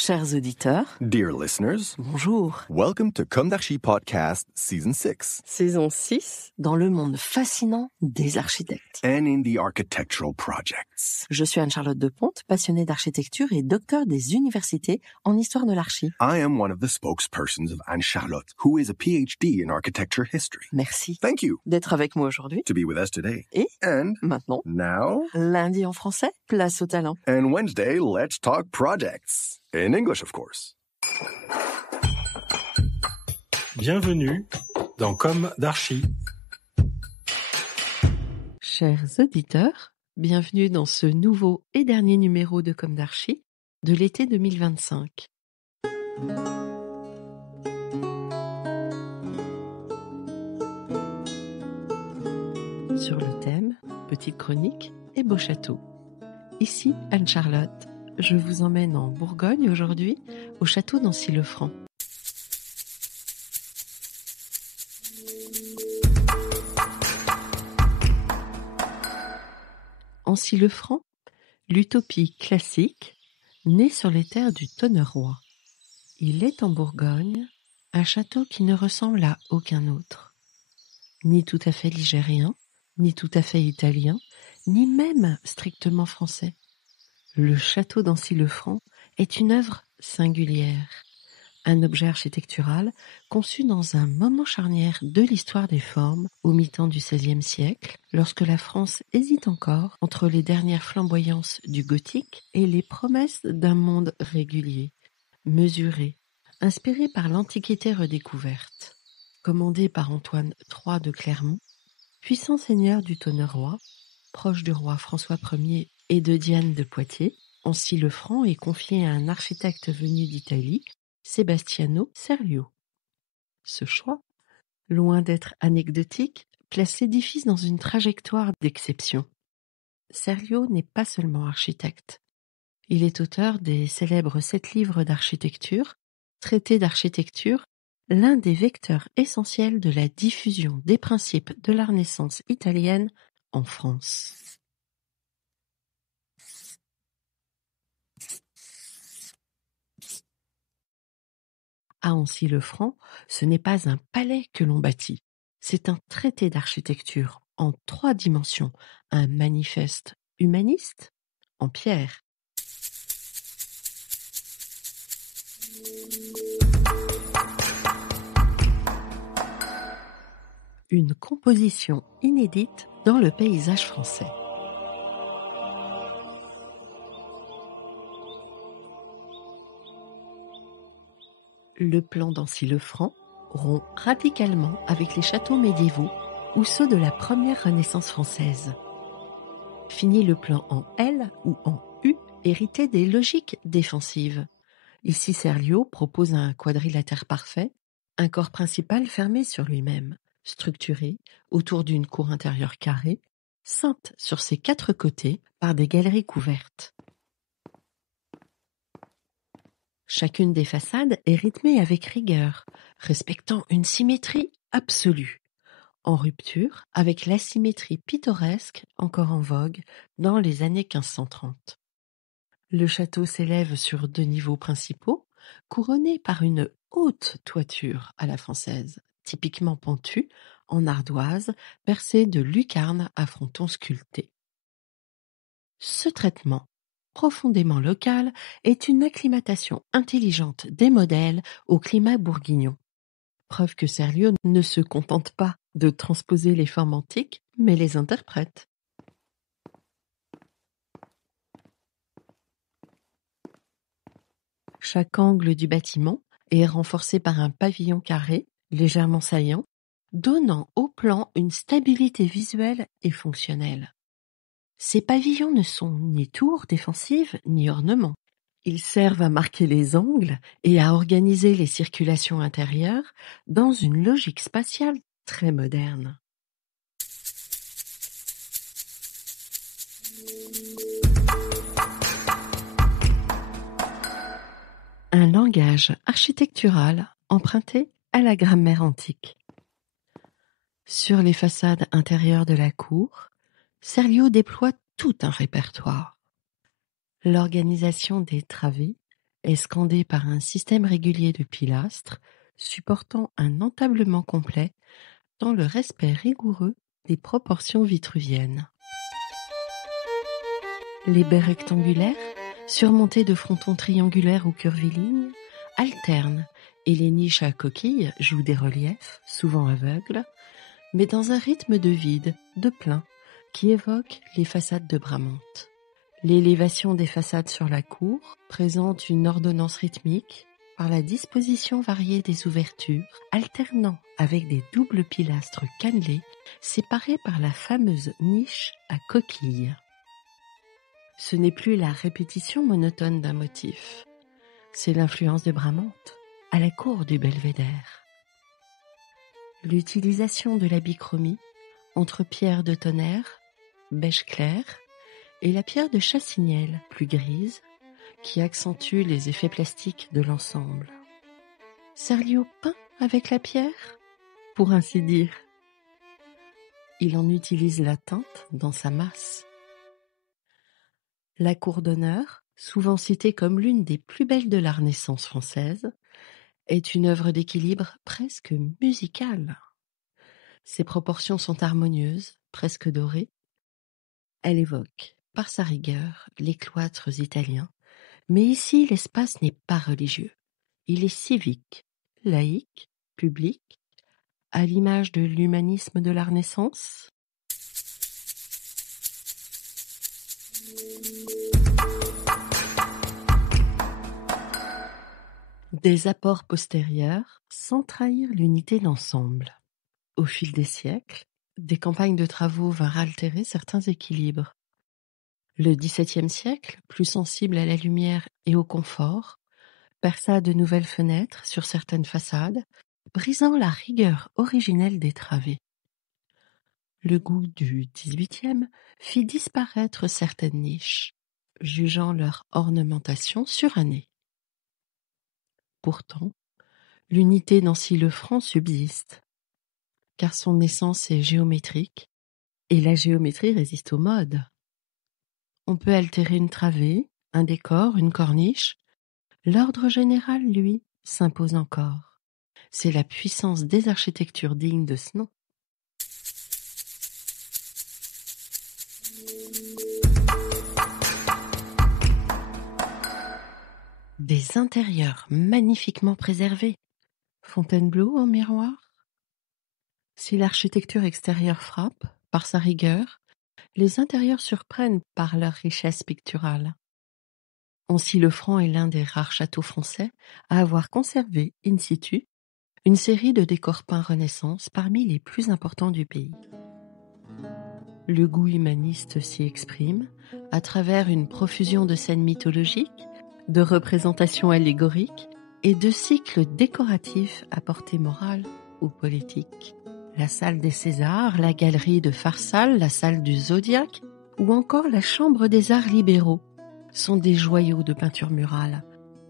Chers auditeurs, Dear listeners, bonjour. welcome to Comme d'Archi Podcast Season 6 Saison 6, dans le monde fascinant des architectes. and in the architectural projects. Je suis Anne-Charlotte Deponte, passionnée d'architecture et docteur des universités en histoire de l'archi. I am one of the spokespersons of Anne-Charlotte, who is a PhD in architecture history. Merci Thank you d'être avec moi aujourd'hui. to be with us today. Et And maintenant, now, lundi en français, place au talent. and Wednesday, let's talk projects. In English, of course. Bienvenue dans Comme d'Archi. Chers auditeurs, bienvenue dans ce nouveau et dernier numéro de Comme d'Archi de l'été 2025. Sur le thème Petite chronique et beau château. Ici Anne-Charlotte, je vous emmène en Bourgogne aujourd'hui, au château d'Ancy-le-Franc. Ancy-le-Franc, l'utopie classique, née sur les terres du Tonnerrois. Il est en Bourgogne, un château qui ne ressemble à aucun autre. Ni tout à fait ligérien, ni tout à fait italien, ni même strictement français. Le château d'Ancy-le-Franc est une œuvre singulière, un objet architectural conçu dans un moment charnière de l'histoire des formes au mi-temps du XVIe siècle, lorsque la France hésite encore entre les dernières flamboyances du gothique et les promesses d'un monde régulier, mesuré, inspiré par l'Antiquité redécouverte. Commandé par Antoine III de Clermont, puissant seigneur du Tonnerrois, proche du roi François Ier et de Diane de Poitiers, Ancy-le-Franc est confié à un architecte venu d'Italie, Sebastiano Serlio. Ce choix, loin d'être anecdotique, place l'édifice dans une trajectoire d'exception. Serlio n'est pas seulement architecte. Il est auteur des célèbres 7 livres d'architecture, traités d'architecture, l'un des vecteurs essentiels de la diffusion des principes de la Renaissance italienne en France. À Ancy-le-Franc, ce n'est pas un palais que l'on bâtit, c'est un traité d'architecture en 3 dimensions, un manifeste humaniste en pierre. Une composition inédite dans le paysage français. Le plan d'Ancy-le-Franc rompt radicalement avec les châteaux médiévaux ou ceux de la première Renaissance française. Fini le plan en L ou en U hérité des logiques défensives. Ici Serlio propose un quadrilatère parfait, un corps principal fermé sur lui-même, structuré autour d'une cour intérieure carrée, ceinte sur ses 4 côtés par des galeries couvertes. Chacune des façades est rythmée avec rigueur, respectant une symétrie absolue, en rupture avec l'asymétrie pittoresque encore en vogue dans les années 1530. Le château s'élève sur 2 niveaux principaux, couronné par une haute toiture à la française, typiquement pentue, en ardoise, percée de lucarnes à frontons sculptés. Ce traitement, profondément local, est une acclimatation intelligente des modèles au climat bourguignon. Preuve que Serlio ne se contente pas de transposer les formes antiques, mais les interprète. Chaque angle du bâtiment est renforcé par un pavillon carré, légèrement saillant, donnant au plan une stabilité visuelle et fonctionnelle. Ces pavillons ne sont ni tours défensives ni ornements. Ils servent à marquer les angles et à organiser les circulations intérieures dans une logique spatiale très moderne. Un langage architectural emprunté à la grammaire antique. Sur les façades intérieures de la cour, Serlio déploie tout un répertoire. L'organisation des travées, est scandé par un système régulier de pilastres supportant un entablement complet dans le respect rigoureux des proportions vitruviennes. Les baies rectangulaires, surmontées de frontons triangulaires ou curvilignes, alternent et les niches à coquilles jouent des reliefs, souvent aveugles, mais dans un rythme de vide, de plein, qui évoque les façades de Bramante. L'élévation des façades sur la cour présente une ordonnance rythmique par la disposition variée des ouvertures, alternant avec des doubles pilastres cannelés séparés par la fameuse niche à coquilles. Ce n'est plus la répétition monotone d'un motif, c'est l'influence de Bramante à la cour du Belvédère. L'utilisation de la bichromie entre pierre de tonnerre, beige clair, et la pierre de Chassignel, plus grise, qui accentue les effets plastiques de l'ensemble. Serlio peint avec la pierre, pour ainsi dire. Il en utilise la teinte dans sa masse. La cour d'honneur, souvent citée comme l'une des plus belles de la Renaissance française, est une œuvre d'équilibre presque musicale. Ses proportions sont harmonieuses, presque dorées. Elle évoque, par sa rigueur, les cloîtres italiens, mais ici l'espace n'est pas religieux. Il est civique, laïque, public, à l'image de l'humanisme de la Renaissance. Des apports postérieurs sans trahir l'unité d'ensemble. Au fil des siècles, des campagnes de travaux vinrent altérer certains équilibres. Le XVIIe siècle, plus sensible à la lumière et au confort, perça de nouvelles fenêtres sur certaines façades, brisant la rigueur originelle des travées. Le goût du XVIIIe fit disparaître certaines niches, jugeant leur ornementation surannée. Pourtant, l'unité d'Ancy-le-Franc subsiste, car son essence est géométrique, et la géométrie résiste aux modes. On peut altérer une travée, un décor, une corniche. L'ordre général, lui, s'impose encore. C'est la puissance des architectures dignes de ce nom. Des intérieurs magnifiquement préservés. Fontainebleau en miroir. Si l'architecture extérieure frappe, par sa rigueur, les intérieurs surprennent par leur richesse picturale. Ancy-le-Franc est l'un des rares châteaux français à avoir conservé, in situ, une série de décors peints Renaissance parmi les plus importants du pays. Le goût humaniste s'y exprime à travers une profusion de scènes mythologiques, de représentations allégoriques et de cycles décoratifs à portée morale ou politique. La salle des Césars, la galerie de Farsal, la salle du Zodiaque ou encore la chambre des arts libéraux sont des joyaux de peinture murale,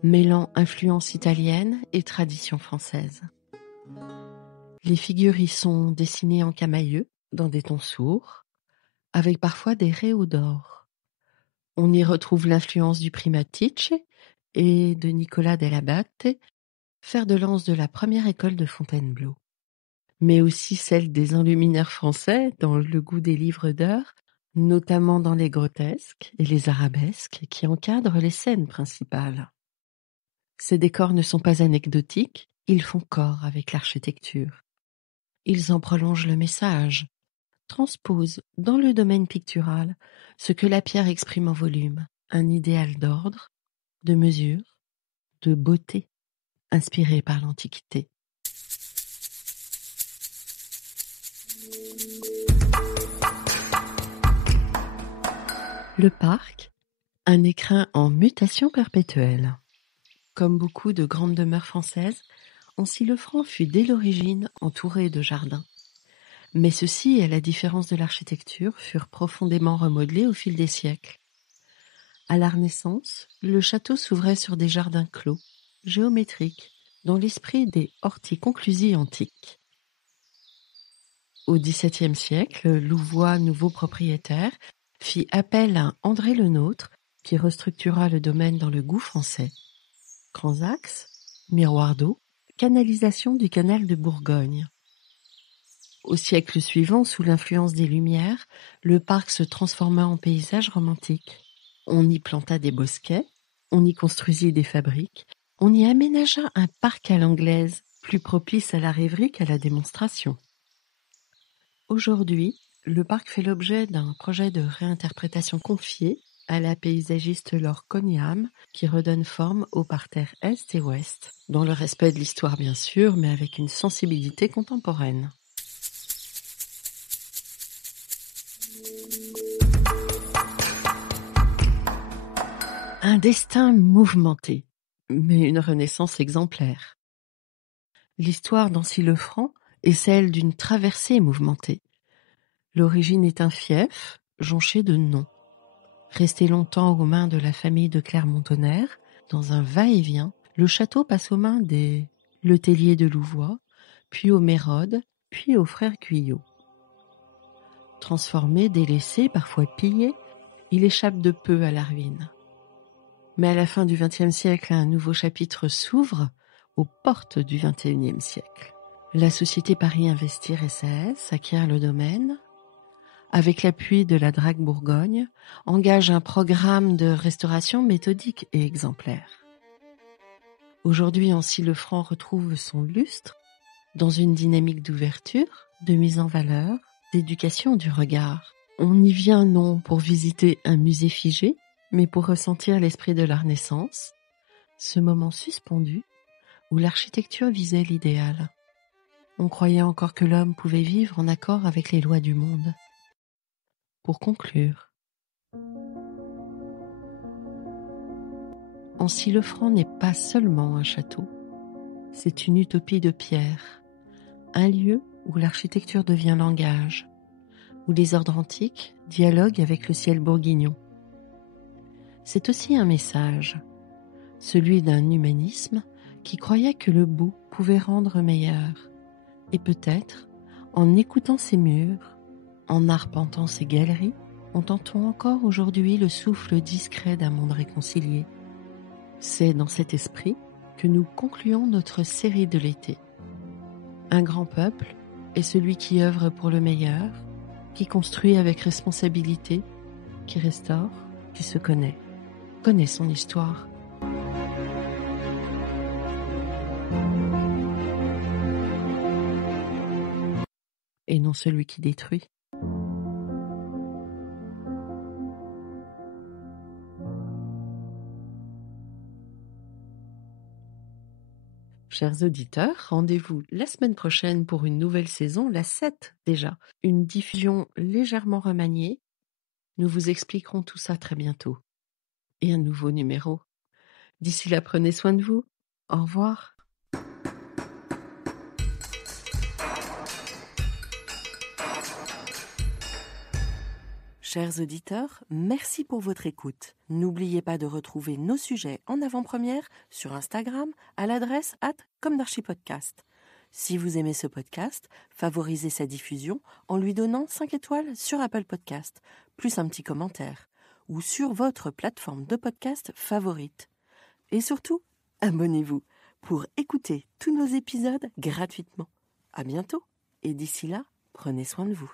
mêlant influence italienne et tradition française. Les figures y sont dessinées en camaïeu, dans des tons sourds, avec parfois des réaux d'or. On y retrouve l'influence du Primaticce et de Nicola dell'Abate, fer de lance de la première école de Fontainebleau, mais aussi celle des enlumineurs français dans le goût des livres d'heures, notamment dans les grotesques et les arabesques qui encadrent les scènes principales. Ces décors ne sont pas anecdotiques, ils font corps avec l'architecture. Ils en prolongent le message, transposent dans le domaine pictural ce que la pierre exprime en volume, un idéal d'ordre, de mesure, de beauté, inspiré par l'Antiquité. Le parc, un écrin en mutation perpétuelle. Comme beaucoup de grandes demeures françaises, Ancy-le-Franc fut dès l'origine entouré de jardins. Mais ceux-ci, à la différence de l'architecture, furent profondément remodelés au fil des siècles. À la Renaissance, le château s'ouvrait sur des jardins clos, géométriques, dans l'esprit des horticonclusies antiques. Au XVIIe siècle, Louvois, nouveau propriétaire, fit appel à André Le Nôtre, qui restructura le domaine dans le goût français. Grands axes, miroirs d'eau, canalisation du canal de Bourgogne. Au siècle suivant, sous l'influence des Lumières, le parc se transforma en paysage romantique. On y planta des bosquets, on y construisit des fabriques, on y aménagea un parc à l'anglaise, plus propice à la rêverie qu'à la démonstration. Aujourd'hui, le parc fait l'objet d'un projet de réinterprétation confié à la paysagiste Laure Cognam, qui redonne forme aux parterres est et ouest, dans le respect de l'histoire bien sûr, mais avec une sensibilité contemporaine. Un destin mouvementé, mais une renaissance exemplaire. L'histoire d'Ancy-le-Franc est celle d'une traversée mouvementée. L'origine est un fief, jonché de noms. Resté longtemps aux mains de la famille de Clermont-Tonnerre, dans un va-et-vient, le château passe aux mains des Letellier de Louvois, puis aux Mérode, puis aux frères Guyot. Transformé, délaissé, parfois pillé, il échappe de peu à la ruine. Mais à la fin du XXe siècle, un nouveau chapitre s'ouvre aux portes du XXIe siècle. La société Paris Investir SAS acquiert le domaine, avec l'appui de la Drague Bourgogne, engage un programme de restauration méthodique et exemplaire. Aujourd'hui, Ancy-le-Franc retrouve son lustre dans une dynamique d'ouverture, de mise en valeur, d'éducation du regard. On n'y vient non pour visiter un musée figé, mais pour ressentir l'esprit de la Renaissance, ce moment suspendu où l'architecture visait l'idéal. On croyait encore que l'homme pouvait vivre en accord avec les lois du monde. Pour conclure, Ancy-le-Franc n'est pas seulement un château, c'est une utopie de pierre, un lieu où l'architecture devient langage, où les ordres antiques dialoguent avec le ciel bourguignon. C'est aussi un message, celui d'un humanisme qui croyait que le beau pouvait rendre meilleur, et peut-être, en écoutant ces murs, en arpentant ces galeries, entend-on encore aujourd'hui le souffle discret d'un monde réconcilié. C'est dans cet esprit que nous concluons notre série de l'été. Un grand peuple est celui qui œuvre pour le meilleur, qui construit avec responsabilité, qui restaure, qui se connaît son histoire. Et non celui qui détruit. Chers auditeurs, rendez-vous la semaine prochaine pour une nouvelle saison, la 7 déjà. Une diffusion légèrement remaniée. Nous vous expliquerons tout ça très bientôt. Et un nouveau numéro. D'ici là, prenez soin de vous. Au revoir. Chers auditeurs, merci pour votre écoute. N'oubliez pas de retrouver nos sujets en avant-première sur Instagram à l'adresse @commedarchipodcast. Si vous aimez ce podcast, favorisez sa diffusion en lui donnant 5 étoiles sur Apple Podcast, plus un petit commentaire, ou sur votre plateforme de podcast favorite. Et surtout, abonnez-vous pour écouter tous nos épisodes gratuitement. À bientôt, et d'ici là, prenez soin de vous.